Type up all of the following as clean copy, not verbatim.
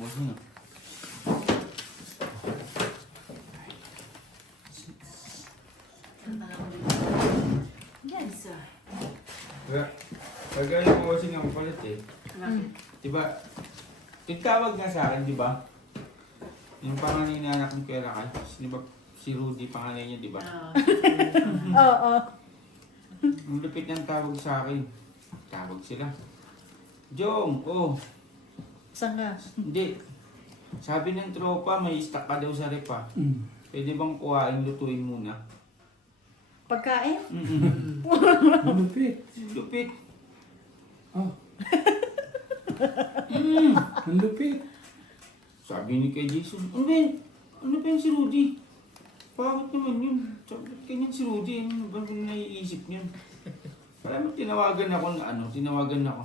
Bukas mo na. Yan, sir. Kagaya mo kasi ng palit eh. Bakit? Diba, titawag nga sa akin, diba? Yung panganay na anak ni Kuya Lakay. Diba, si Rudy, panganay niya, diba? Oo. Ang lupit ng tawag sa akin. Tawag sila. Jong, oh. Saan nga? Hindi. Sabi ng tropa, may stock ka daw sa rep ah. Pwede bang kuhain, lutuin muna? Pagkain? Malupit. Lupit. Oh, Mm. ang lupit. Sabi ni kay Jason, ano ba yun? Ano ba yun si Rudy? Bakit naman yun? Sabi, ganyan si Rudy, ano ba yung naiisip niyan? Parang tinawagan ako na tinawagan ako.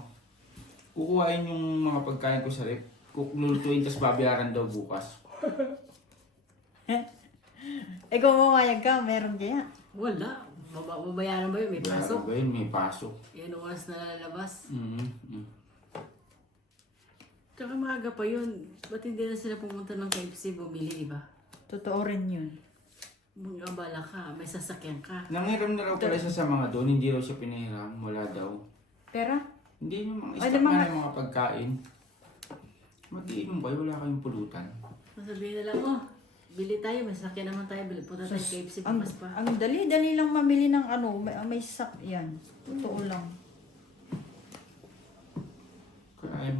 Kukuhain yung mga pagkain ko sa rep. Lulutuin, tas babayaran daw bukas. Eh kung pumayag ka, meron kaya. Wala. Babayaran ba yun? May pasok. Bayaran ba yun? May pasok. Yan ang oras na lalabas. Mm-hmm. Tsaka maaga pa yun. Ba't hindi na sila pumunta ng KFC bumili, iba? Totoo rin yun. Mag-abala ka, may sasakyan ka. Nangiram na raw pala siya sa mga doon, hindi raw siya pinahiram, wala daw. Pera? Hindi yung mga Ay, stock mga- na yung mga pagkain. Mag-iinom kayo, wala kayong pulutan. Masabihin na lang, oh, bili tayo, may sasakyan naman tayo, bili punta tayo KFC Ang, bukas pa. ang dali-dali lang mamili ng ano, may sak yan. Totoo lang. Kaya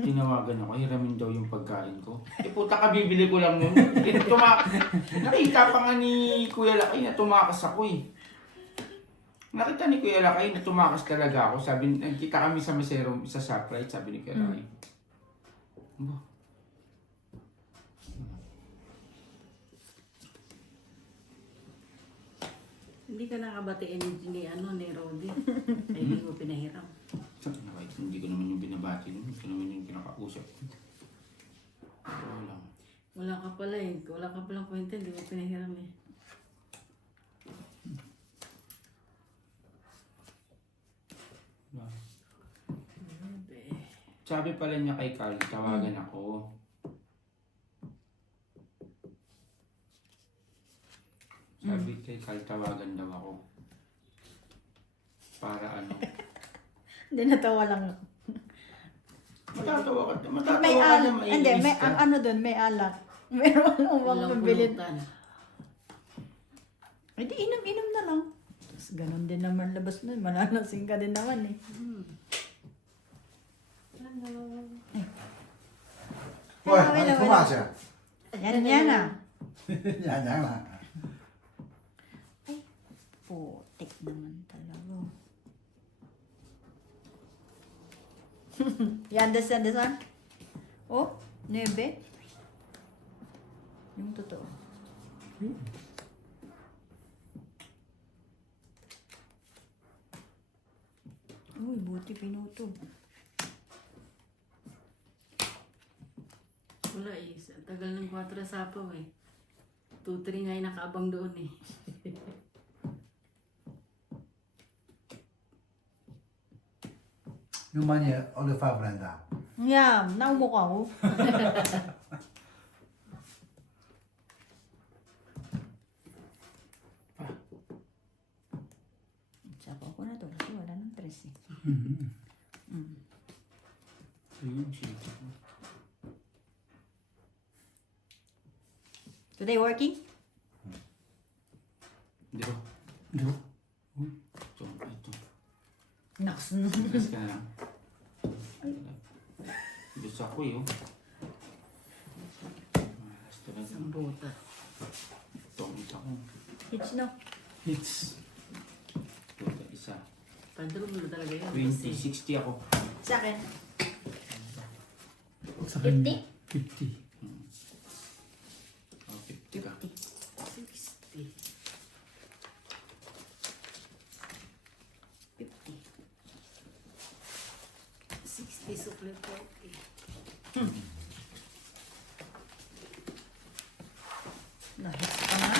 tinawagan ako, hiramin daw yung pagkain ko. Eh puta ka, bibili ko lang yun. Nakita pa nga ni Kuya Lakay na tumakas ako eh. Nakita ni Kuya Lakay na tumakas talaga ako. Sabi, nagkita kami sa mesero sa Shoprite, sabi ni Kuya Lakay. Ba? Hindi ka nakabatiin ni Rodi. Ay, hindi mo pinahiram. Kahit hindi ko naman yung binabati nun, ito naman yung kinakausap ko. Wala. Wala ka pala eh. Wala ka palang kwenta, hindi mo pinahiram eh. Wala. Grabe. Sabi pala niya kay Carl, tawagan ako. Sabi kay Carl, tawagan daw ako. Para ano? Hindi, natawa lang ako. Matatawa ka May ka alak. na Hindi, may, ka. ang ano doon, may alak. Meron lang bang Walang pabili. pulutan. Eh di inom-inom na lang. Tapos ganun din naman labas nun. Manalasing ka din naman eh.喂， Hello, 出 hello. 马去？ Yan, yan ah. 娘娘了。 Putik naman talaga. You understand this one? Oh, nebe. Yung totoo. Uy, buti pinuto. Wala eh. Tagal ng 4 sapaw eh. 2-3 nga yung nakaabang doon eh.用把你熬的发不来的。 Yan, naumukha ko. Sapo ko na to kasi wala nang tres eh. Ayun, shit. Today working? Hindi ko. Hindi. Ito. Naks. Tigas ka na lang. Gusto ako eh, oh. Malas talaga. Isang buta. Tongit ako. It's no. It's Puta, isa. Padro mo talaga yun. 20, 60 ako. Sa akin. sa akin 50? 50. Oh, 50 ka. 60. 50. 60 sukle 40. Nahits pa nga.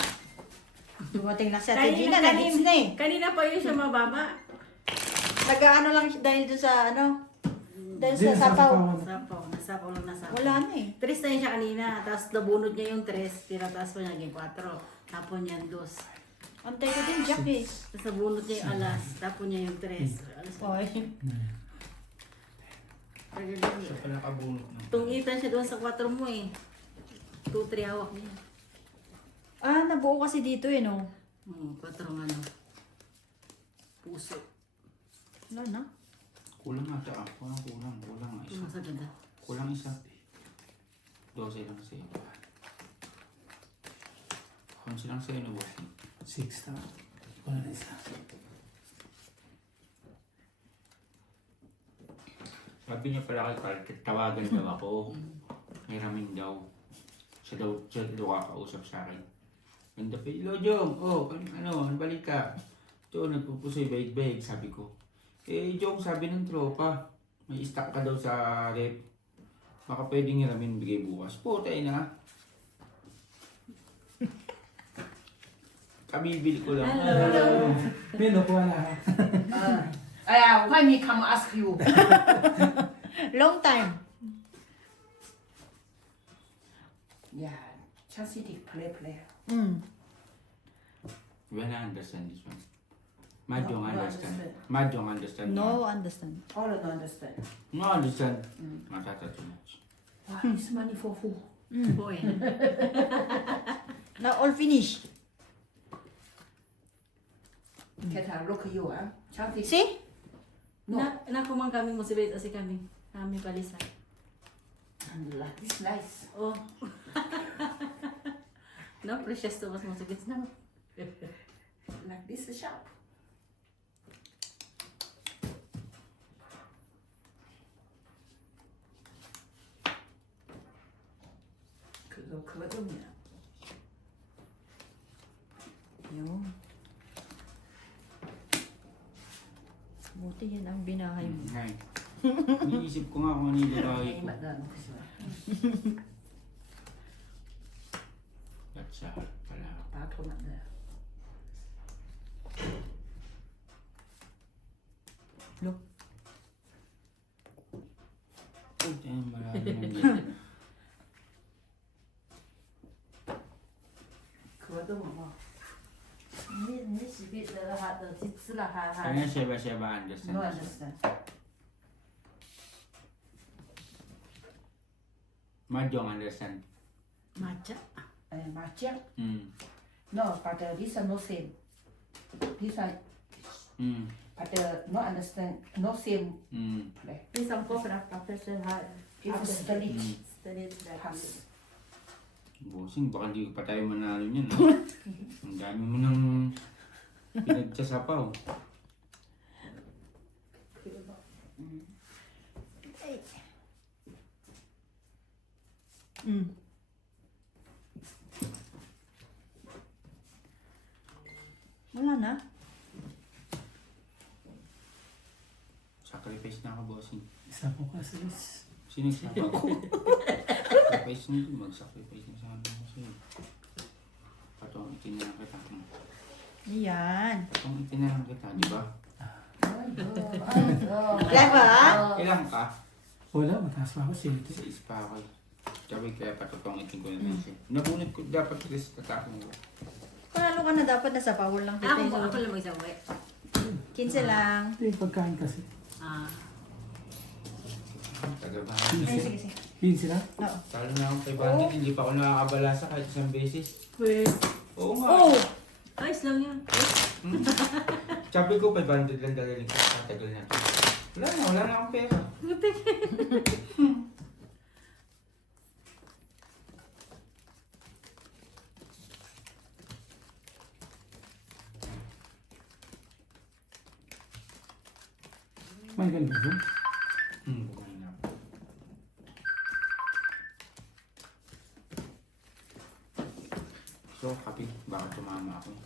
Dumating na si Ate Kanina- Gina, nahits na eh. Kanina pa yun siya mababa. Nag-ano lang siya dahil doon sa ano? Dahil Din sa sapaw. sapawan. Sapaw. Nasa sapaw lang nasa. Wala na eh. 3 na yun siya kanina. Tapos nabunod niya yung 3. Tinataas pa niya naging 4. Tapon niya yung 2. Antay ko din, Jack eh. Tapos nabunod niya yung alas. Tapon niya yung 3. Alas pa. Oy. Siya pala kabunot na. Tungitan siya doon sa 4 mo eh. 2-3 hawak niya. Ah, nabuo kasi dito eh, no? 4 ng ano. Puso. Wala na. Kulang ata ah. Kulang nga isa. Yung sa ganda. Kulang isa. 12 lang sa'yo. 11 lang sa'yo na bossing. 6 na. Wala na isa. Sabi niya pala kay Carl, tawagan daw ako. May ramin daw. Siya daw kakausap sa akin. Ganda pa, hello Jong, ano balik ka? Ito, nagpupusoy, baig-baig, sabi ko. Eh, Jong, sabi ng tropa, may stock ka daw sa rep. Baka pwedeng hiramin bigay bukas. Putay na. Kabibili ko lang. Hello. Pino po na. Why me come ask you? Long time. Yeah, Chelsea did play. Mm. When I understand this one. Mahjong No, understand. understand. Mahjong understand. No understand. All don't understand. No understand. Matata too much. Wow, this money for who? Boy. Now all finished. Get a look you, Chelsea. See? No. Nakumang kami mo si Beth kasi kami. Kami palisa. And like this nice. Oh. No, precious to mas mo si Beth na. Like this shop. 그거 좀이야. Yun. Buti yan ang binahay mo. Ngay. Iniisip ko nga kung ano yung lalaki ko. 맛나 먹지 마. Gatsa pala. 바토 맛나. Look. Puta yung marami ng dyan. 그것도 먹어. 니 집에 내가 하던 집스라 하하. Kanya siya ba understand? No understand. Mahjong understand. Matcha. 맞죠? No, but this no same. This but no understand, no same play. Isang po para professional. If study, Studied that. pass. Bossing, baka hindi pa tayo manalo niyan. Ha? Ang dami mo nang pinagsasapaw. Mm. Wala na. Sacrifice na ako, bossing. Isa po kasi. Sino nagsapaw? Sacrifice nito, mag-sacrifice na sana ako sa'yo. Patong itinalang kita. Yan. Patong itinalang kita, di ba? Clever, ah? Kailan ka? Wala, mataas pa ako. 7. Sa ispa ako. Sabi kaya patutong itin ko na siya. Nabunod ko dapat rin sa tatapong ko. Panalo ka na dapat nasa power lang kita. Ako lang mag-isaway. 15 lang. Ito yung pagkain kasi. Ah. Tagabahan. Ay, sige, sige. 15 lang? Oo. Talo na akong 500, hindi pa ako nakakabalasa kahit isang beses. Wait. Oo nga. Oh! Ayos lang yan. Sabi ko 500 lang dalaling ko. Tagal na to. Wala na akong pera. May ganun ba doon? Kumain na ako. So, kape. Baka tumama ako.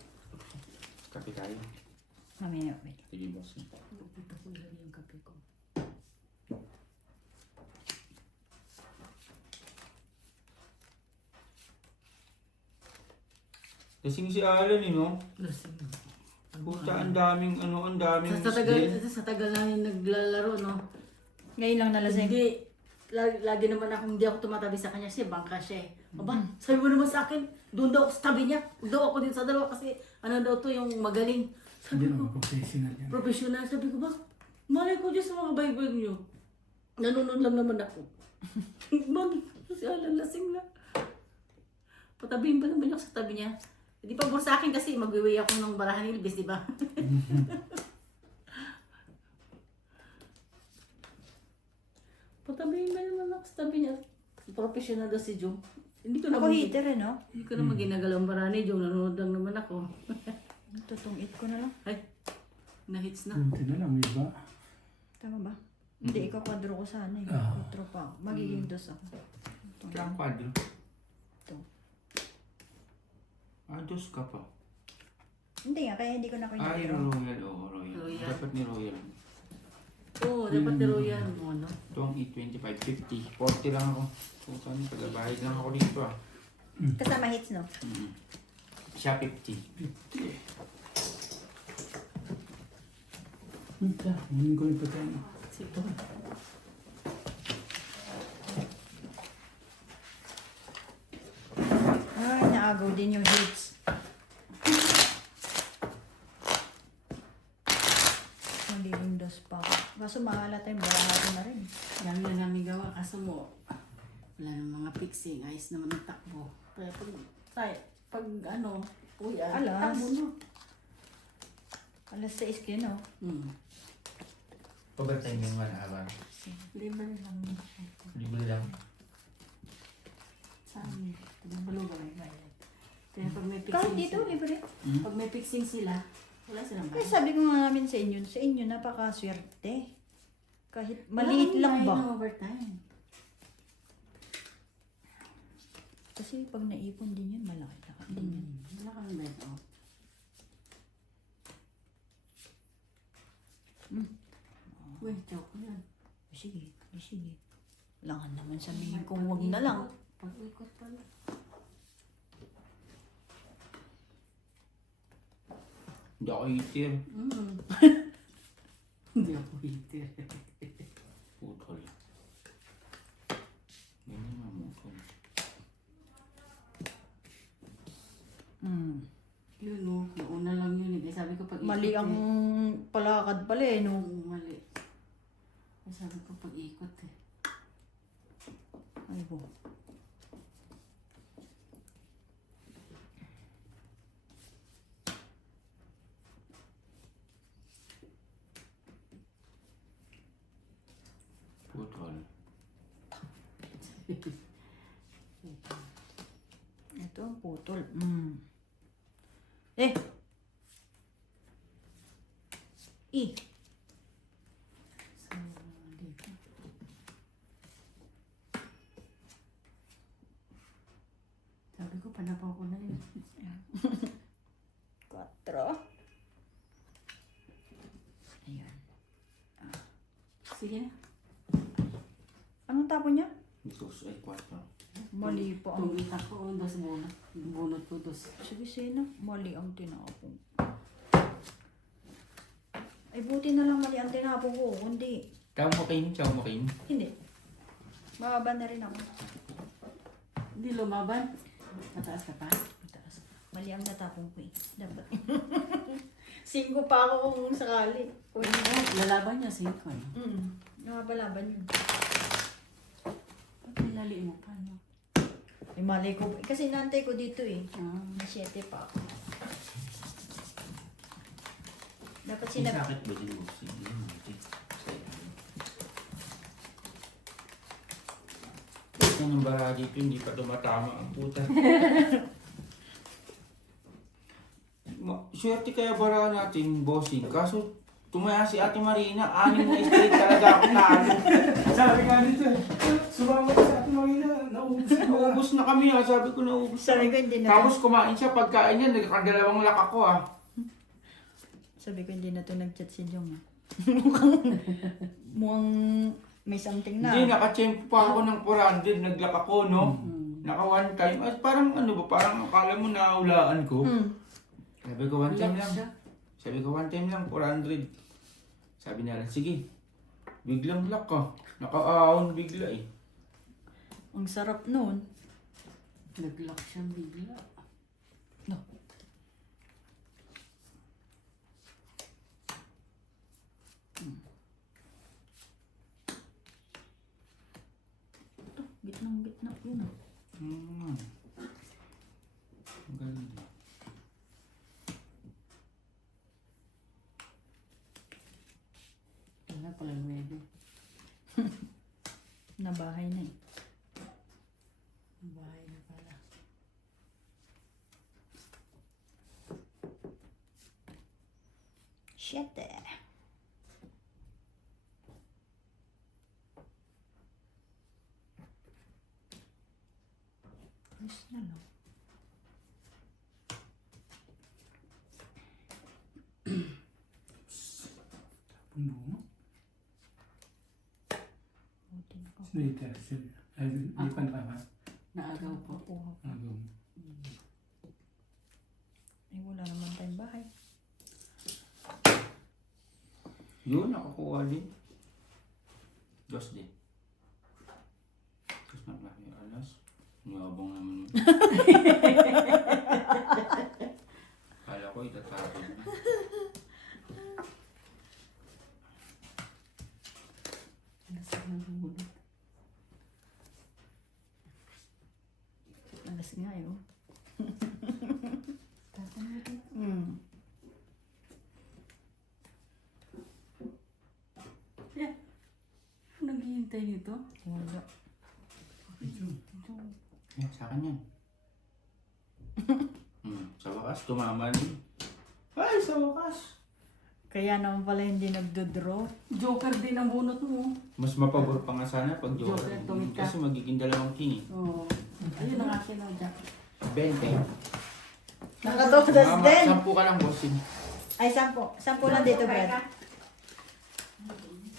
Kape tayo. Mamaya, wait. Sige, boss. Dito ko ilagay yung kape ko. Kasing si Alan, no? Lasing. Puta, ang daming, ang daming Sa tagal namin naglalaro, no? Ngayon lang nalasing. Hindi. lagi naman ako, hindi ako tumatabi sa kanya kasi bangka siya eh. Aba, sabi mo naman sa akin, doon daw ako sa tabi niya. Huwag daw ako din sa dalawa kasi ano daw to yung magaling. Hindi Sabi ko, naman professional yan. professional. Sabi ko ba, malay ko dyan sa mga Bible niyo. Nanonood lang naman ako. Mami, si Alan lasing lang. Patabihin ba naman ako sa tabi niya? Hindi pa sa akin kasi mag-uwi ako ng Barahan Ilbis, di ba? Patabihin ba naman ako sa tabi niya? Professional daw si Jong. Hindi ko Ako naman, heater eh, no? hindi ko naman ginagalaw ang Barahan ni Jong. Nanonood lang naman ako. Tutungit ko na lang. Ay, na-hits na. Kunti na lang, iba. Tama ba? Hindi, ikaw kwadro ko sana eh. Ah. Kwadro pa ako. Magiging dos ako. Ito Ito lang. ang kwadro. Ito. Dos ka pa. Hindi nga, kaya hindi ko na Ay, kwadro. Royal. Oo, Royal. Royal. Dapat ni Royal. Oo, dapat ni Royan mo, ano? Ito ang E25, 50. 40 lang ako. Puta niyo, tagabahid lang ako dito ah. Kasama hits, no? Siya 50. Ito, hindi ko yung patayin. Sige. Ay, naagaw din yung hits. Magiging dos pa ako. Kaso mahalata yung barahado na rin. Dami na namin gawa. Kaso mo, wala nang mga fixing. Ayos naman ang takbo. Kaya pag ano, uy, Alas. takbo no. Alas 6 kayo, no? Overtime yung 1 hour. Libre lang. Libre lang. Sa amin. Tumabalugan may bayad. Kaya pag may fixing Kahit dito, sila, libre. pag may fixing sila, wala silang Kaya bayad. sabi ko nga namin sa inyo napakaswerte. Kahit maliit lang ba? Wala overtime. Kasi pag naipon din yun, malaki-laki din yun. Wala kang bayad. Oh. Uy, joke yan. Sige, sige. Langan naman sabihin kung wag na lang. Pag-ikot pala. Hindi ako itir. Hindi ako hitir. Putol. Ganyan nga mo. Yun no, nauna lang yun. Eh. Sabi ko pag Mali ang palakad pala eh, no? Mali. Eh, sabi ko pag-ikot eh. Ay po. Putol. Ito ang putol. Eh! So, dito. Sabi ko, panapaw ko na yun. 4. Ayan. Sige na. Anong tapon niya? Dos ay 4. Mali po ang... Tumita ko, dos bunot. Bunot ko, dos. Sige, Sena. Mali ang tinapon. Ay, buti na lang mali ang tinapon ko. Kundi, Chow mo kain. hindi. Mababa na rin ako. Hindi lumaban. Mataas ka pa. Mataas. Mali ang natapon ko eh. Dapat. 5 pa ako kung sakali. Uy, lalaban niya, 5. No? Nakapalaban yun. Ba't nilali mo pa, no? Ay, mali ko. Kasi nantay ko dito eh. Ah. Na 7 pa ako. Dapat sinab... Sakit ba din mo? Sige. Ito ng bara dito, hindi pa tumatama ang puta. Swerte kaya bara natin, bossing. Kaso, tumaya si Ate Marina, 6 na straight talaga ako talo. Sabi nga dito, sumama ko sa ating Marina, naubos na. Naubos na kami ha, sabi ko naubos Sabi ko na. hindi na... Tapos kumain siya, pagkain niya, nagkakadalawang lak ako ah. Sabi ko hindi na to nag-chat si Jong ah. Mukhang may something na. Hindi, nakachempo pa ako ng 400, naglak ako, no? Naka one time, ay parang ano ba, parang akala mo nahulaan ko. Sabi ko one time lang. Sabi ko one time lang, 400. Sabi niya lang, sige, biglang luck ka. Naka-ahon bigla eh. Ang sarap nun. Nag-lock siyang bigla. No. Ito, gitnang-gitna yun ah. Hmm. Ang galing. Wala pala 9. Nabahay na eh. Bahay na pala. Siyete. Ayos na lang. Bungo. Buti na ako. Later, di pa nakaka. Naagaw po. Kuha pa. Ano? Ay, wala naman tayong bahay. Yun, nakakuha din. Diyos din. Tapos naglaki yung alas. Niyabang naman yun. Kala ko itatapon na. Nasa nabulot. Alas nga eh, oh. Tapos na dito. Naghihintay nito? Wala. Yan, sa akin yan. Sa wakas, tumama din. Ay, sa wakas. Kaya naman pala hindi nagdodraw. Joker din ang bunot mo. Mas mapabor pa nga sana pag joker. Joker, tumit ka. Kasi magiging dalawang king eh. Oo. Ayun ang akin ang jacket. 20. Nakatodas din. 10 ka lang, bossing. Ay, 10. 10 lang dito, Brad.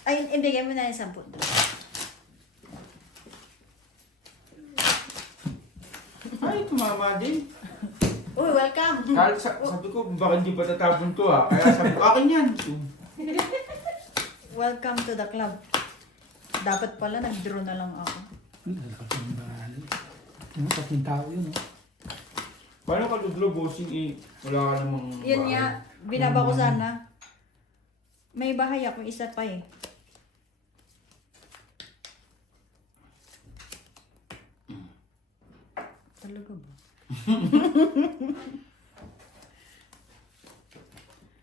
Ay, ibigay mo na yung 10 doon. Ay, tumama din. Uy, welcome! Kahit sabi ko, baka hindi pa tatapon to ha. Kaya sabi ko, akin yan. Welcome to the club. Dapat pala nag-draw na lang ako. Lalaki yung bahay. Yung tatlong tao yun, no? Paano ka dudlo, bossing eh? Wala ka namang Yun bahay. nga, binaba ko sana. May bahay ako, isa pa eh. Talaga ba?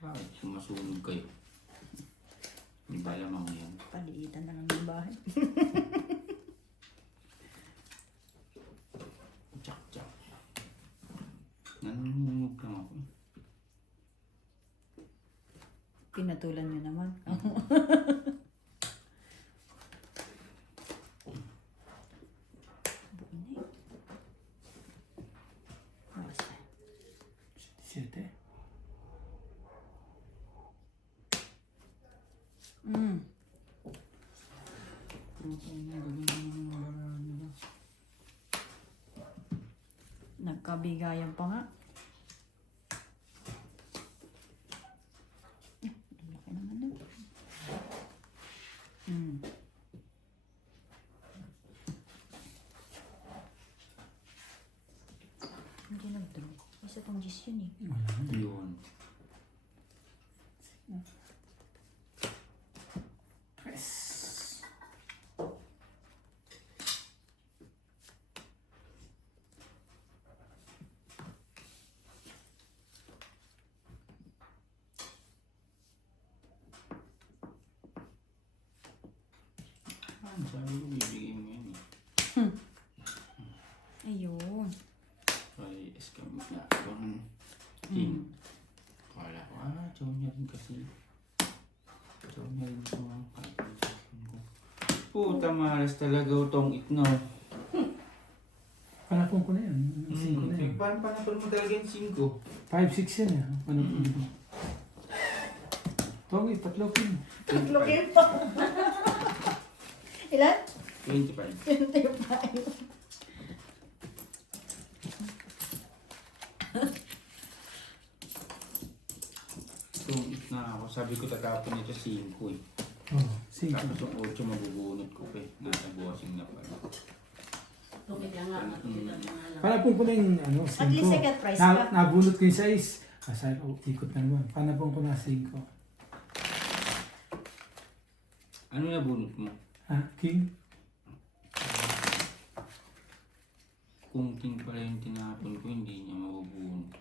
Bakit sumasunog kayo? Hindi ba lamang yan? Paliitan na lang yung bahay. Tsak-tsak. Nanungunog lang ako. Pinatulan nyo naman. Basta. 7. Nagkabigayan pa nga. Ang laki naman nun. Hindi nag-draw. Isa pang gis yun eh. Yun. Sabi ko, bibigay mo yan eh. Ayun. Ay, escam na. King. Kala ko, chow niya rin kasi. Chow niya rin ito. Puta malas talaga itong itno. Panapon ko na yan. 5 na yan. Paano panapal mo talaga yung 5? 5, 6 yan eh. Panapon ko. Togi, tatlo ko yun. Tatlo kayo pa. Ilan? 25. 25. Itong itna ako, sabi ko tatapon ito 5 eh. Oo, 5. Tapos yung 8 mabubunot ko pa eh. Nasa bossing na pala. nga, nakita ko nga lang. Panapon ko na yung ano, At least 5. second prize ka. Nabunot ko yung 6. Sabi ko, ikot na naman. Panapon ko na 5. Ano na bunot mo? Ha? King? Kung king pala yung tinapon ko, hindi niya mabubunot.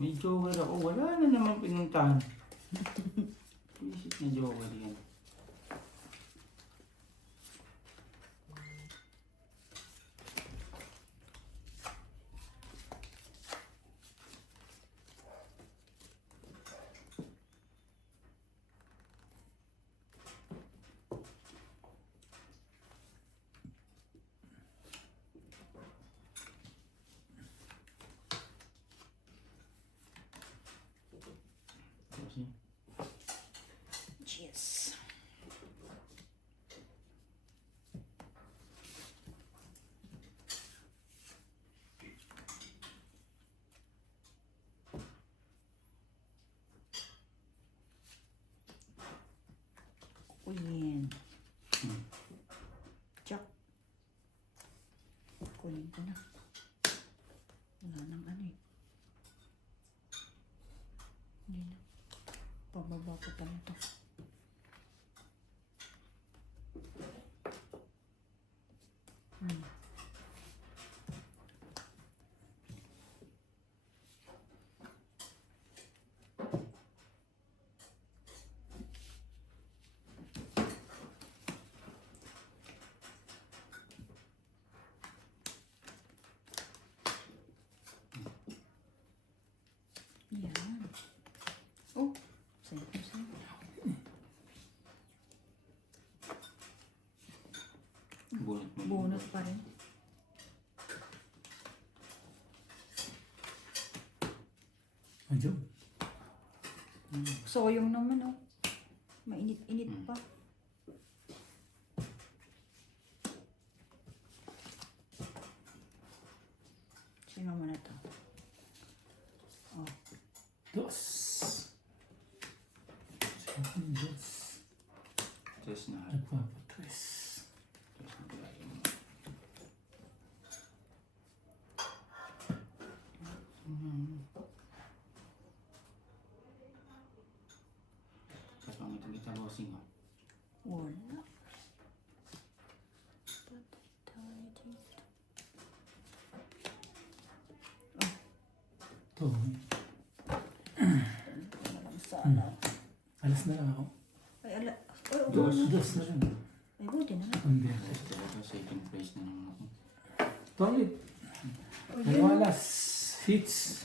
May joker ako. Wala na naman pinuntahan. Visit na joker yan. Kasi Cheers. Kunin. Jack. Kunin ko na. Wala nang ano eh. Hindi na. Pababa ko pa na to. Yan. Oh, sa'yo ko sa'yo. bunot mo. Bonus pa rin. Medyo. Soyong naman oh. Mainit-init pa. Singa mo na to. Oh. 2. 2. Tres na. Nagpapatres. Tres na pala yung... Kapangit ang kita bossing oh. Wala. Ito. Sana. Alas na lang ako. Ay, ala. Ay, Dos. 2 na lang. Ay, buti na lang. Hindi. Talaga second place na naman ako. Ito ulit. Ay, Dalawa alas. Hits.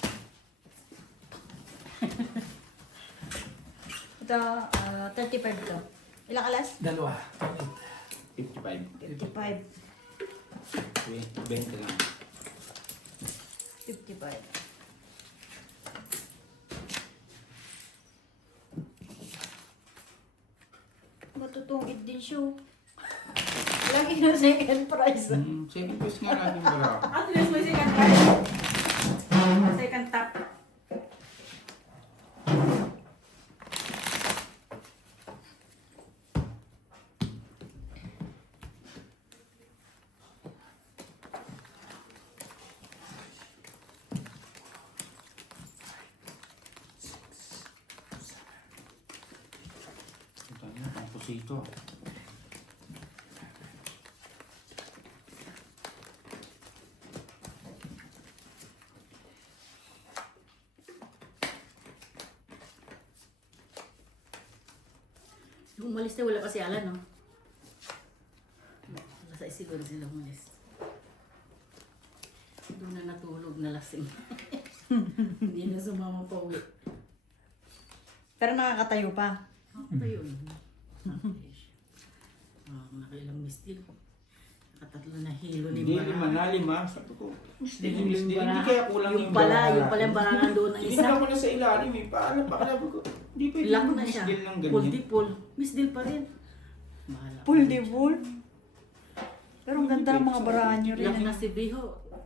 Ito, 35 to. Ilang alas? Dalawa. Ito ulit. 55. 55. 20 lang. 55. Matutungit din siya. Lagi na second prize. Second place nga laging bara ako. At least may second prize. Second top. Ito na, ang pusito. Yung umalis na wala pa si Alan, no? Nasa siguro sila umalis. Doon na natulog na lasing. Hindi na sumama pa uwi. Pero nakakatayo pa. Ako pa yun. Nakailang mistil. Nakatatlo na hilo ni Hindi, Bara. lima. Sabi ko, Hindi hindi bara. kaya kulang Yung pala, yung pala yung barangan doon ng isa. Tinignan ko na sa ilalim eh. Paano? Pakalabi ko. Hindi pwede Lock yung na miss siya. deal ng Full ganyan. di full. Miss deal pa rin. Bahala. Full de full. Pero ang ganda ng mga barahan nyo rin. Laki na si Biho.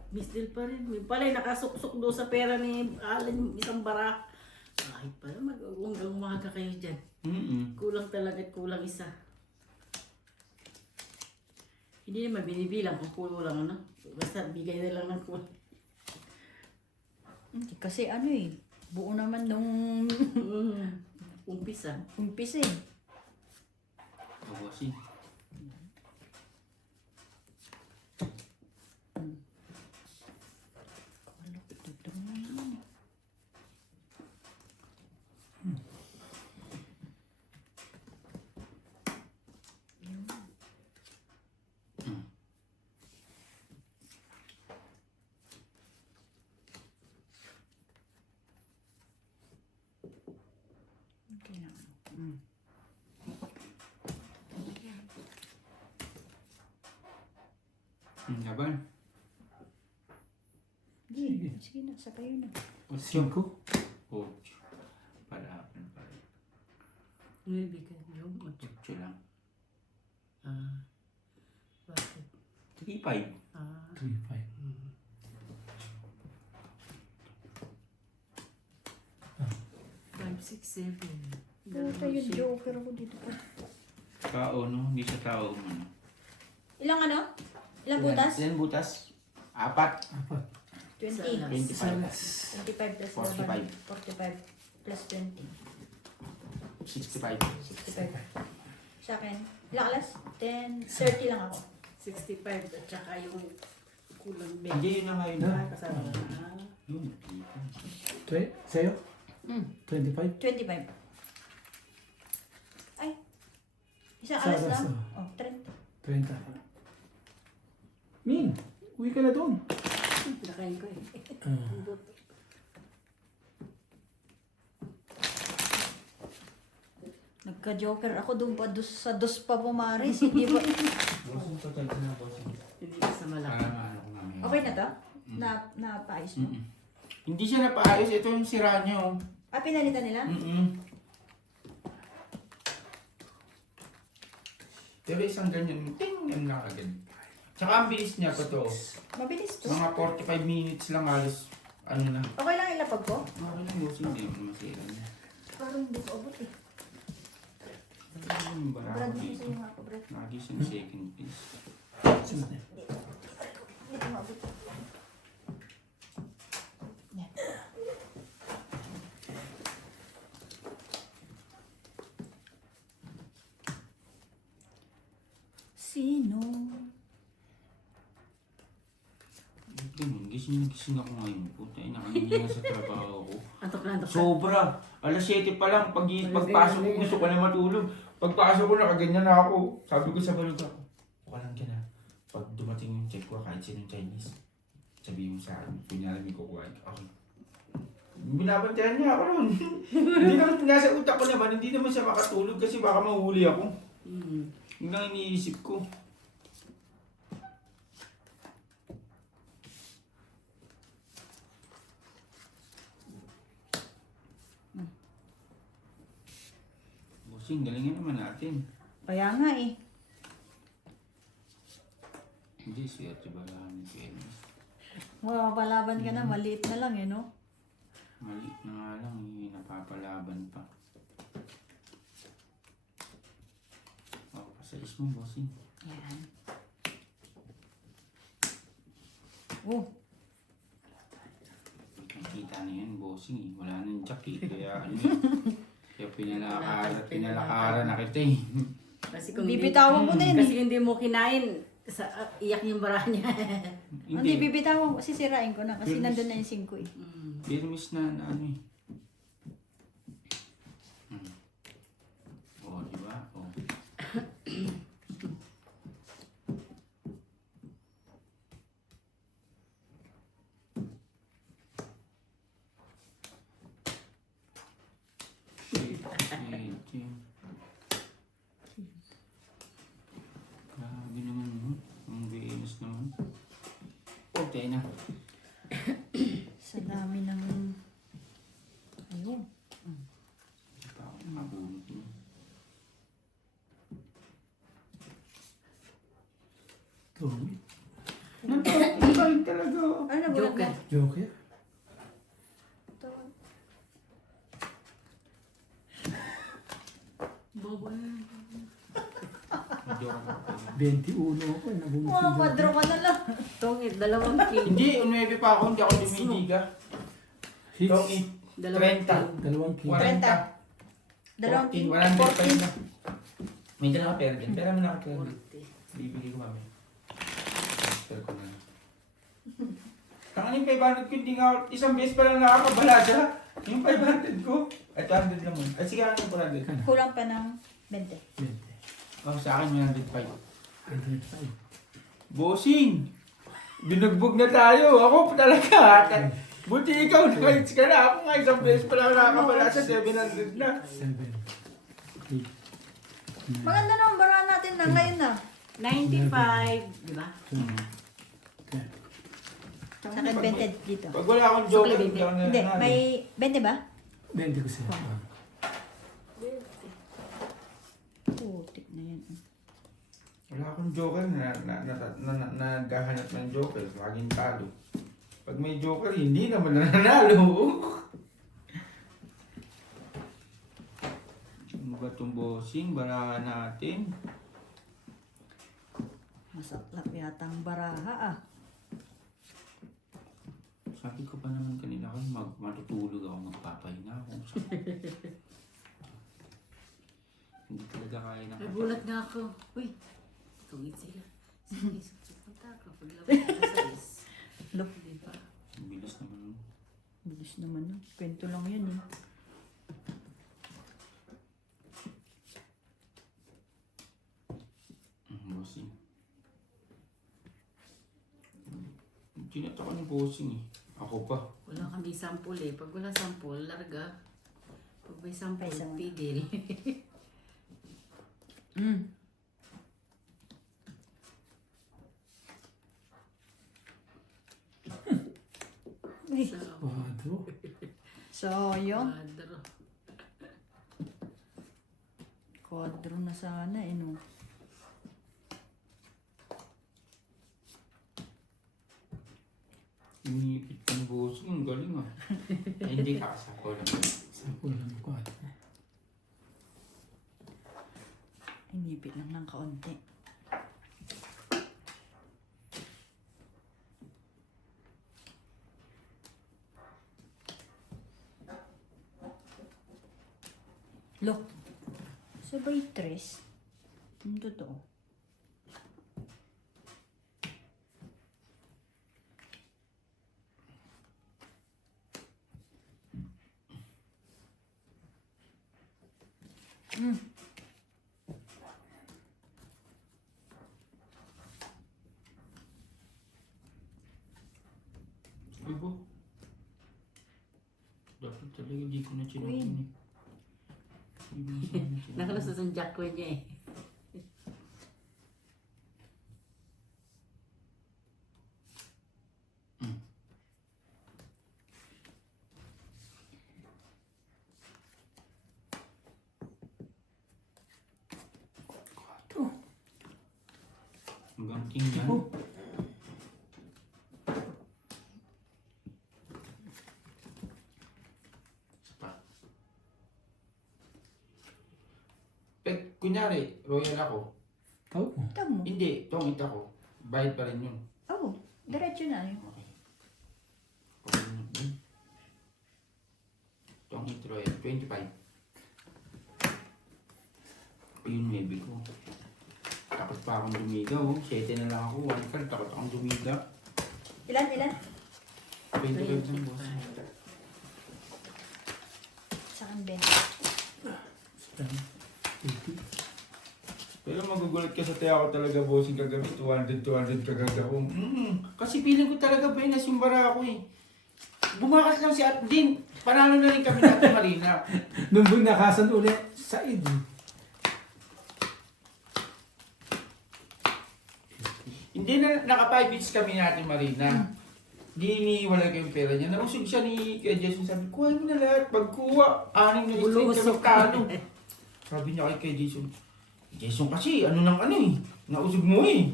Miss deal pa rin. Yung pala yung nakasuksok doon sa pera ni Alan yung isang bara. Kahit pala hanggang umaga kayo dyan. Kulang talaga at kulang isa. Hindi naman binibilang kung kulang ano. Basta bigay na lang ng kulang. Hindi, kasi ano eh. Buo naman nung Umpisa. umpisa eh. Bossing. Malapit ito naman eh. Okay lang. Laban. Sige na, sa kayo na. 5. Oh. Palaban pa rin. May bigay yung 8 lang. bakit? 3-5. 3, 5. 5, 6, 7. Puta yung joker ko dito pa. Tao, no? Hindi siya tao. Ano. Ilang ano? Ilang butas? Ilan butas? 4. 20. 25. 25 plus 45. 45 plus 20. 65. 65. Sa akin. Ilang alas? 10, 30 lang ako. 65 at saka yung kulang Hindi, yun na nga yun. Kasama na. Yun. Sa'yo? 25? 25. Ay. Isang Sa alas alas lang. na. Oh, 30. 30. Min, uwi ka na doon. Nakain ko eh. Nagka-joker ako doon pa sa dos pa pumaris. Hindi ba? Bossing, total ko na, bossing. Hindi ka sa malaki. Ano ko mamaya. Okay na to? Napaayos mo? Hindi siya napaayos. Ito yung sira niya, oh. Ah, pinalitan nila? Pero isang ganyan, ting, yan na agad. Tsaka ang bilis niya, totoo. Mabilis to. Mga 45 minutes lang halos. Ano na. Okay lang ilapag ko? Okay lang, bossing. Hindi naman masira niya. Parang hindi ko abot eh. Yung barako Brad, dito. sa'yo nga ako, Brad. Lagi siyang second place. Hindi ko maabot. Yan. Sino? Gising ako ngayon. Puta, nakanina sa trabaho ko. Antok na antok ka. Sobra. Alas 7 pa lang. Pagpasok ko, gusto ko na matulog. Pagpasok ko, nakaganyan na ako. Sabi ko sa balog ako, okay lang ka na. Pag dumating yung check ko, kahit sinong Chinese, sabihin mo sa akin, kunyari may kukuhain ka. Okay. Binabantayan niya ako nun. Hindi naman, nasa utak ko naman, hindi naman siya makatulog kasi baka mahuli ako. Yun lang iniisip ko. Bossing, galingin naman natin. Kaya nga eh. Hindi, swerte ba lang ni Kenny? Mapapalaban ka na, maliit na lang eh, no? Mali na nga lang, napapalaban pa. Pasayos mo, bossing. Yan. Oh, Nakita na yan, bossing eh. Wala nang jack eh. Kaya ano eh. Kaya pinalakaran na kita eh. Kasi kung bibitawan mo din Kasi eh. hindi mo kinain, iyak yung bara niya. Hindi, bibitawan ko. Sisirain ko na kasi nandun na yung 5 eh. Birmis na ano eh. Oo, di ba? Oo. Grabe naman, no? Ang Nagpapalik talaga. Ano na bulat Joker. mo? Joker. Bobo na. Joke. 21 ako eh. Nabunod Mga yung kwadro ka na lang. Tongit, dalawang king. Hindi, 9 pa ako, hindi ako dumidiga. Hits. Tong Dalawang 30. king. Dalawang king. 40. Dalawang king. 105 na. May dala ka pera dyan. Pera mo na ka pera. 40. Bibigay ko mami. Pera ko na. Tangan yung 500 ko, hindi nga ako, isang beses pa lang nakakabalasa. Yung 500 ko. At 200 naman. At sige, ano yung 400? Kulang pa ng 20. 20. Oh, sa akin, 105. 105. Bossing! Binugbog na tayo. Ako talaga. Buti ikaw, nakahits ka na. Ako nga, isang beses pa lang nakakabalasa. 700 na. 7. 8. Maganda naman barahan natin na ngayon na. 95. Di ba? 10. Sa akin 20 dito. Pag wala akong joke, Sukli, hindi ako Hindi, nanalo. may 20 ba? 20 kasi. Putik na yan. Wala akong joker na naghahanap ng joker. Laging talo. Pag may joker, hindi naman nananalo. Ano ba itong bossing? Barahan natin. Masaklap yata ang baraha ah. Sabi ko pa naman kanina ko, matutulog ako, magpapahinga ako. Hindi talaga kaya na. Nagulat nga ako. Uy, tungit sila. Sige, supunta ka. Paglabas ka sa is. Look, Di ba? Ang bilis naman. nun. bilis naman yun. Kwento lang yun eh. Bossing. Tinata ko ng bossing eh. Ako pa. Wala kami sample eh. Pag wala sample, larga. Pag may sample, Paisa mo. tigil. Ay, So, Quadro. so yun. Quadro. Quadro na sana eh no. Inipit ko ng bossing. Ang galing ah. Eh, hindi kakasako lang. Sample ng quadro. Inipit lang ng kaunti. Look. Sabay tres. Ang totoo. Uy po. Dapat talaga hindi ko na Queen. chinapin eh. Hindi ko na sana chinapin. Nakalusot ang jack ko niya eh. Quadro. Hanggang king yan. Oh. Isa pa. Kunyari, royal ako. Tawag mo. Tama mo. Hindi, tongit ako. Bayad pa rin yun. Oh, diretso na yun. Okay. Pagkakas din. Tongit royal, 25. Ayun, maybe ko. Takot pa akong dumiga, oh. 7 na lang ako. 1 card, takot akong dumiga. Ilan, ilan? 25 ng boss. Sa akin 20. 80. Pero magugulat ka sa tiya ko talaga, bossing kagabi. 200 kagabi ako. Kasi feeling ko talaga benas yung bara ako eh. Bumakas lang si Atdin. Panalo na rin kami natin Marina. Nung bunakasan ulit sa id. Hindi na naka 5 bits kami natin Marina. Di iniiwalay ko yung pera niya. Nausog siya ni kay Jason. Sabi, kuha mo na lahat. Pagkuha, 6 na straight kami Bulusok. talo. Sabi niya kay Jason, Jason kasi, ano nang ano eh. Nausog mo eh.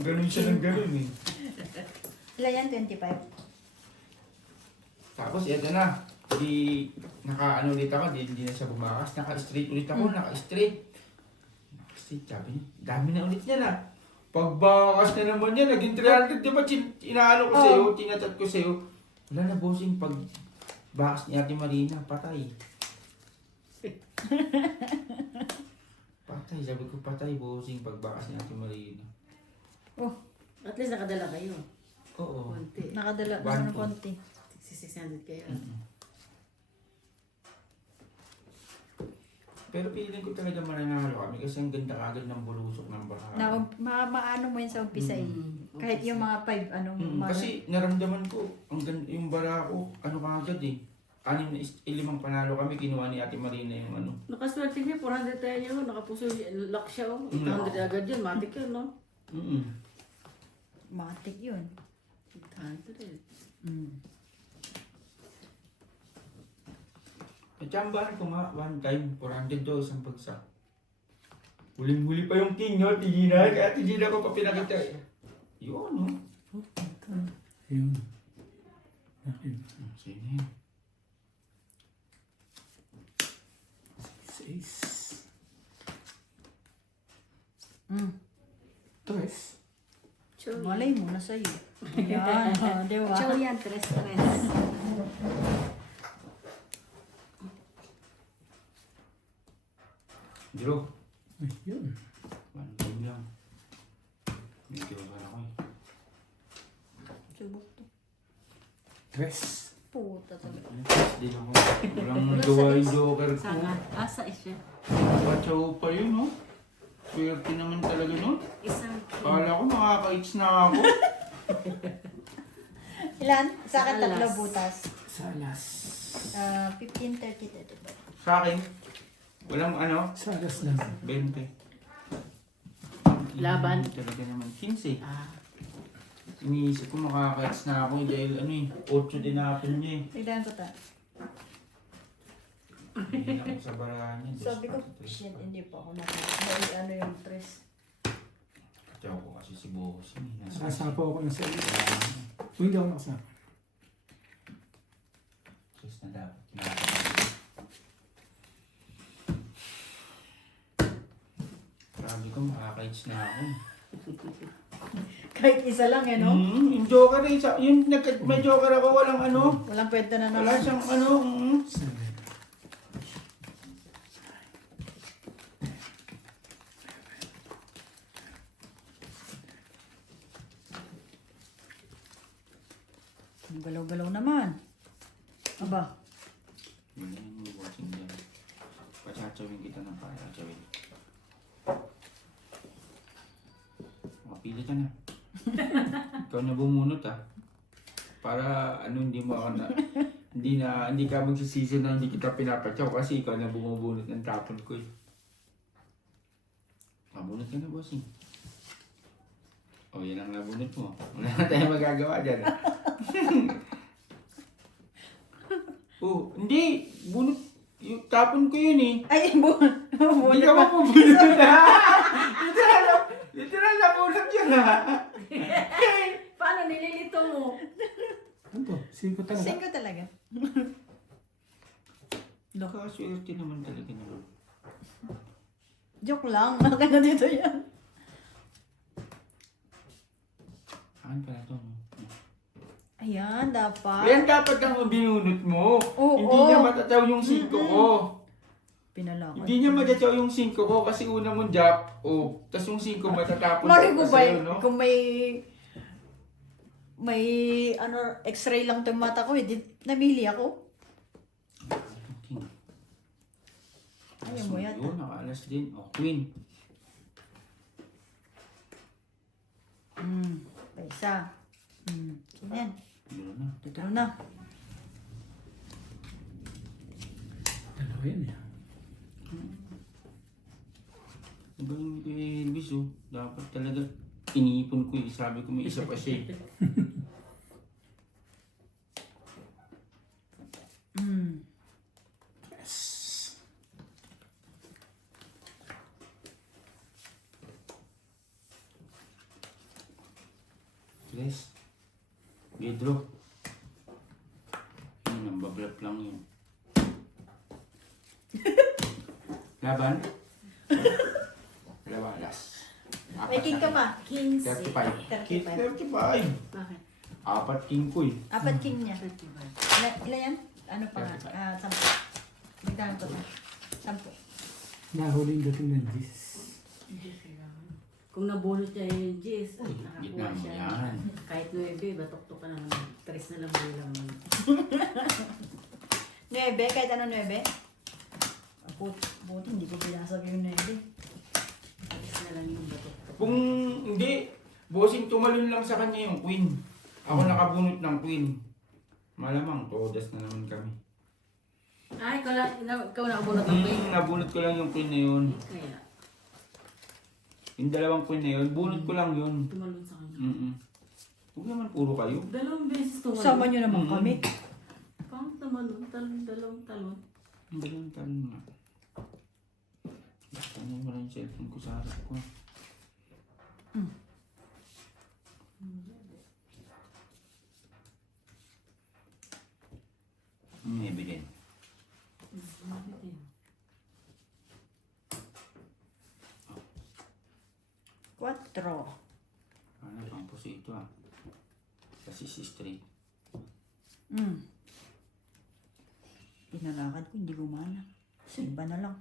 Ganun siya ng ganun eh. Ilan yan? 25? Tapos eto na. Di naka-ano ulit ako, di na siya bumakas. Naka-straight ulit ako, naka-straight. Naka-straight, sabi niya. Dami na ulit niya na. Pagbakas na naman niya, naging 300. Di ba inaano ko sa'yo, tinatat ko sa'yo. Wala na bossing, pag bakas ni Ate Marina, patay. Patay, sabi ko patay bossing, pag bakas ni Ate Marina. At least nakadala kayo. Oo. Konti. Nakadala One, na ng two. konti. 600 kayo. Pero feeling ko talaga mananalo kami kasi ang ganda agad ng bulusok ng baha. Maano mo yun sa umpisa eh. Kahit yung mga 5, Kasi naramdaman ko, ang ganda, yung bara ko, ano kagad eh. 5 panalo kami, kinuha ni Ate Marina yung ano. Nakaswerte niya, 400 tayo niya. Nakapuso, lock siya. 800 agad yun. Matik yun, no? matik yun. 800. Natsambahan ko nga, one time, 400 daw isang bagsak. Huling-huli pa yung king, no? Tigina, kaya tigina ko pa pinakita. Yun, no? Yun. Akin. Sino yun? 6. Mm. 3. Chow. Malay mo na sa'yo. Ayan, di ba? Chow yan, 3. Draw. Ayun. One time lang. Medyo wala ko eh. Subok to. 3. Puta talaga. Din ako. Walang gawa yung joker ko. Sana. Asa siya. Pachaw pa yun, no? Swerte naman talaga nun. Isang Kala ko makaka-hits na ako. Ilan? Sa akin Salas. 3 butas. Salas. 15, 30, 35. Sa akin, walang ano, Salas lang. 20. Laban. Talaga naman, 15. Ah. Iniisip ko makaka-hits na ako dahil ano eh, 8 din napin niya eh. Tignan ko ta. Hindi na ako sa barahan niya. Sabi ko, shit, hindi pa ako nakakita. Ano yung 3. Pachaw ko kasi si Boss. Nakasapaw ako na sa iyo. Kung hindi ako nakasapa. Sus na dapat. Sabi ko makaka-hits na ako. Kahit isa lang eh, no? Yung joker eh, yung may joker ako, walang ano. Walang kwenta na Wala naman. siyang ano. 7. Ang galaw-galaw naman. Aba. Yun na yung bossing dyan. Patsachawin kita ng patsachawin. Mapili ka na. Ikaw na bumunot ah. Para ano hindi mo ako na hindi ka magsisisi na hindi kita pinapatsaw kasi ikaw na bumubunot ng tapon ko eh. Mabunot ka na bossing. O yan ang nabunot mo. Wala na tayong magagawa dyan. Oh, hindi. Bunot. Yung tapon ko yun eh. Ay, Hindi ka mabubunot na. Literal na bunot yun ha. Paano nililito mo? Ano to? 5 talaga. 5 talaga. Nakaswerte naman talaga na. Joke lang. Naka na dito yan. Saan pala ito? No? Ayan, dapat. Yan dapat ang binunot mo. Oo. Hindi niya matataw yung 5 ko. Pinalakad. Hindi niya matataw yung 5 ko kasi una mong jack. Oh, tas yung 5 matatapon Mari ko pa ba, sa'yo, no? kung may ano, x-ray lang itong mata ko, hindi namili ako. King. Ayaw mo yata. Yun, nakaalas din. Oh, queen. Paisa. Yan. Yun na. Dito na. Dalawa yan eh. Diba yung kay Elvis oh, dapat talaga inipon ko eh. Sabi ko may isa pa siya eh. Yes. 5 Tres. Pedro. Yun, nambablap lang yun. Laban. Dalawa, last. May king ka pa. 15. 35. 35. 35. Bakit? Apat king ko eh. Apat king niya. 35. Ilan yan? Ano pa nga? 10. Bigdahan ko na. 10. Nahuli yung dating ng Jis. Kung nabunot niya yung Jess, Uy, gitna nakakuha mo siya. yan. Kahit 9, batok-tok ka na naman. 3 na lang bilang. 9, kahit ano 9? Buti, hindi ko binasag yung 9. 3 na lang yung batok-tok. Kung hindi, bossing tumalon lang sa kanya yung queen. Ako nakabunot ng queen. Malamang, todas na naman kami. Ay, ikaw na abunot ng queen. Nabunot ko lang yung queen na yun. Kaya, Yung dalawang queen na yun, bunot ko lang yun. tumalon sa kanya. Huwag naman puro kayo. 2 beses tumalon. Sama nyo naman Mm. kami. Pang tumalon, dalawang talon. Ang dalawang talon nga. Ano mo lang yung cellphone ko sa harap ko. Maybe din. Quattro. Ano, pang puso ito ah. Kasi si straight. Pinalakad ko, hindi gumana. So, iba na lang.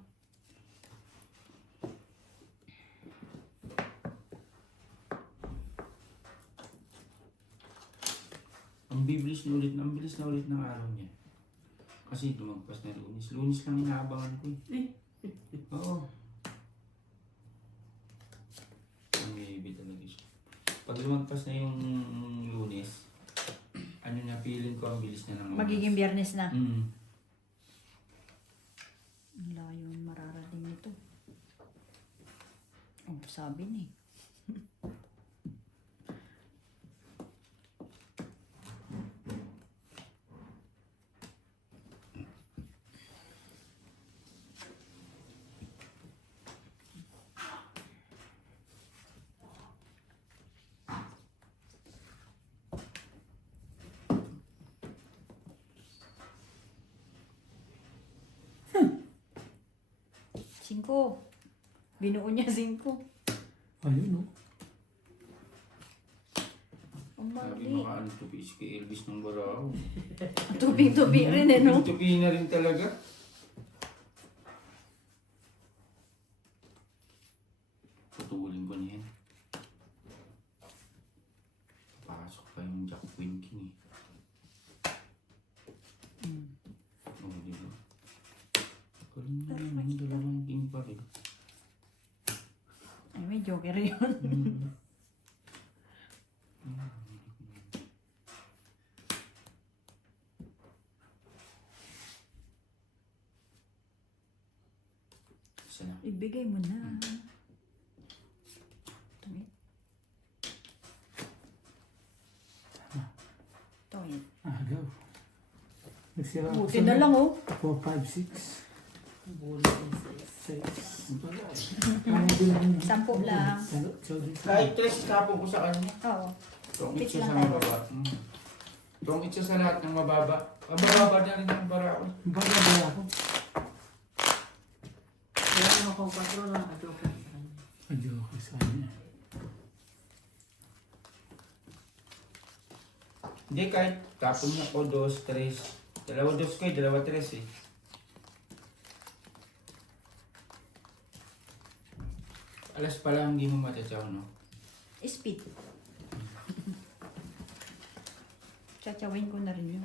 Ang bibilis na ulit, ang bilis na ulit ng araw niya. Kasi lumagpas na Lunes. Lunes lang inaabangan ko eh. Oo. Ang baby talaga siya. Pag lumagpas na yung Lunes, ano na, feeling ko ang bilis na ng oras. Magiging biyernes na. Mm. Ang layo yung mararating nito. Oh, sabi ni. Singko. Binuo niya 5. Ayun, no? Ang Sabi mali. makaano tupi si kay Elvis ng Barao. Tubig-tubi rin eh, no? Tupi na rin talaga. Putulin ko na yan. Pasok pa yung Jack Queen King eh. Oo, di ba? Galing na yun, yung dalawang king pa rin. Ay, may joker yun. Isa na. Ibigay mo na. Tumi. Tumi. Agaw. Nagsira ako Buti na lang, oh. 4, 5, 6. Bunot yung 6. 6. Ano din yung... 10 lang. Kahit tres kapon ko sa kanya. Oo. Tungkit Pitch siya lang sa tayo. mababa. Tungkit siya sa lahat ng mababa. Mababa na rin ang Barao. Baga ba ako? Kaya naman kung patro na nakajoke sa kanya. Adyo ako sa kanya. Hindi, kahit kapon niya ko, 2, 3. Dalawa 2 ko eh, dalawa 3 eh. Alas pala hindi mo matatsaw, no? Speed. Chatsawin ko na rin yun.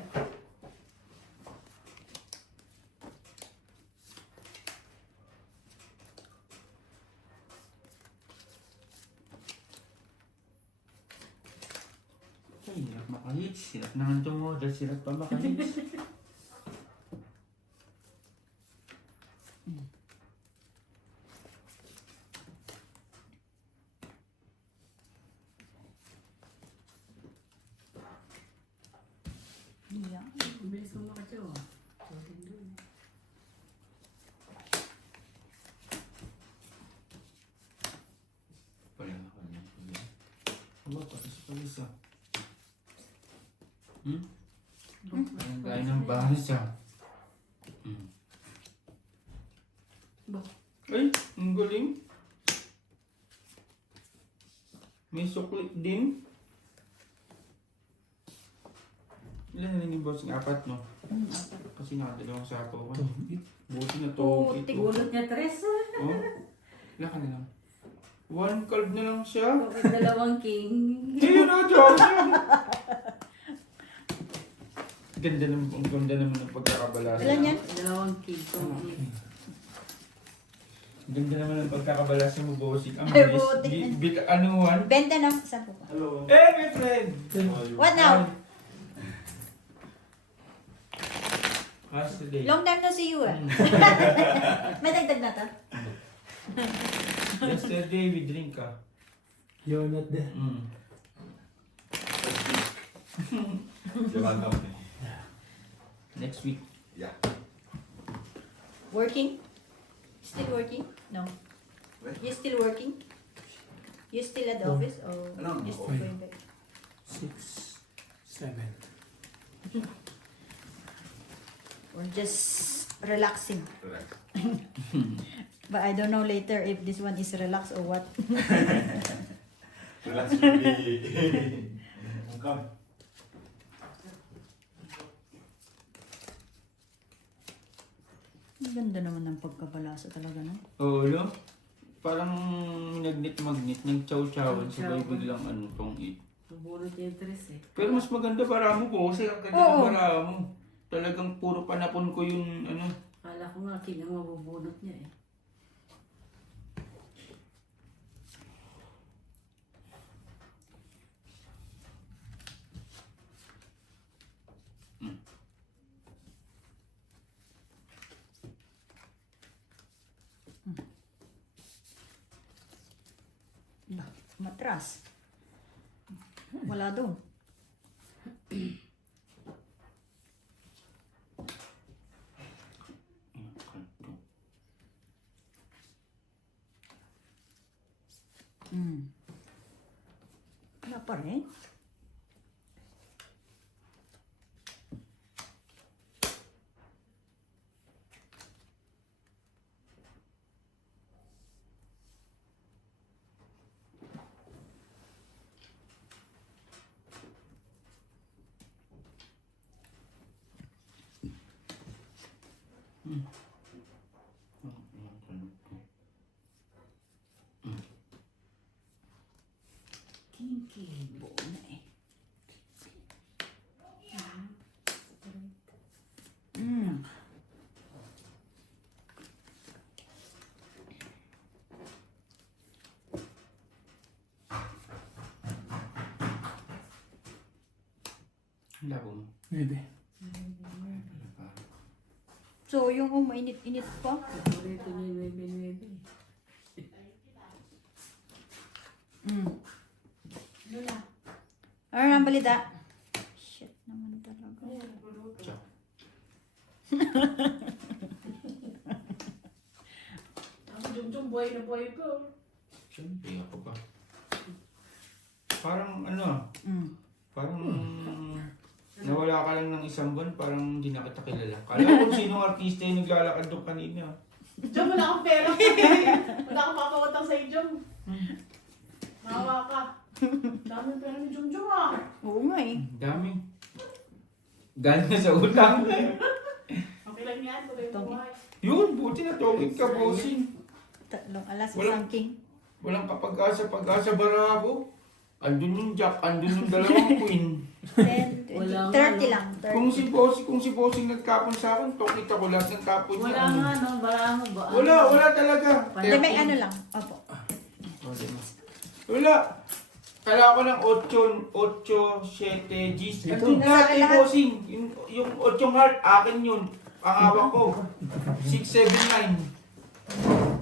Ay, hirap makahits. Hirap naman tumodal. Hirap pa makahits. Yeah. Ang bilis mo makajoke. Joking doon. Wala na pala. Wala. Pati sa palis ah. Ang gaya ng baris ah. Ay, ang galing. May suklit din. Ilan na lang yung boss? Apat, no? Kasi nakadalawang sapo ko. Buti na to. Putik. Gulot niya, Tres. Oh, ilan ka na lang? One card na lang siya. Bakit dalawang king? Ayun na, Diyos! Ganda naman, ang ganda naman ng pagkakabalasa. Ilan yan? Dalawang king. Tony. Ang ganda naman ng pagkakabalasa mo, bossing. Ang Ay, bilis. buti. Anuhan. Benta na. Saan po ka? Hello. Eh, my friend! What now? How's the day? Long time no see you ah. May dagdag na to? Yesterday, we drink ah. You're not there. Next week. Working? Still working? No. You still working? You still at the office or No, you still okay. going back? 6, 7. Or just relaxing? But I don't know later if this one is relax or what. Relax really. Come. Ang ganda naman ng pagkabalasa talaga, no? Oo, no? Parang magnet, nag-chow-chowan, sabay Chow-chowan. biglang ano tong it. Gulot niya, Tres eh. Pero mas maganda para mo, bossing. Ang ganda ng para mo. Talagang puro panapon ko yung ano. Kala ko nga king ang mabubunot niya eh. Matras. Wala doon. Wala pa rin. King. Buo na eh. Labo mo. Maybe. So, yung mainit-init pa. Paborito niya yung nuebe-nuebe. Ano ang balita? Shit naman talaga. Ciao. Ang jum-jum, buhay na buhay ko. Siyempre, ako pa. Parang ano, parang nawala ka lang ng isang buwan, parang hindi na kita kilala. Kala ko sinong artista yung naglalakad doon kanina. Jom, wala akong pera. Wala akong papawatang sa'yo, Jom. Mawa ka. Dami pera ni Jom Jom ah. Oo nga eh. Dami. Galing na sa utang. Okay lang yan, tuloy mo buhay. Yun, buti na tawid ka, bossing. 3 alas Walang- isang king. Walang kapag-asa Barako. Andun yung Jack, andun yung dalawang queen. 10, 20, Wala nga, 30 no? lang. 30. Kung si bossing nagkapon sa akin, kita ko lahat ng tapon niya. Wala ano. nga, no? Wala mo ba? Wala talaga. Hindi, may ano lang. Opo. Wala. Kala ko ng 8, 7, G's. Ito. Andun lahat eh, Lahat. bossing. Yung 8 heart, akin yun. Pangawak ko. 6, 7, 9.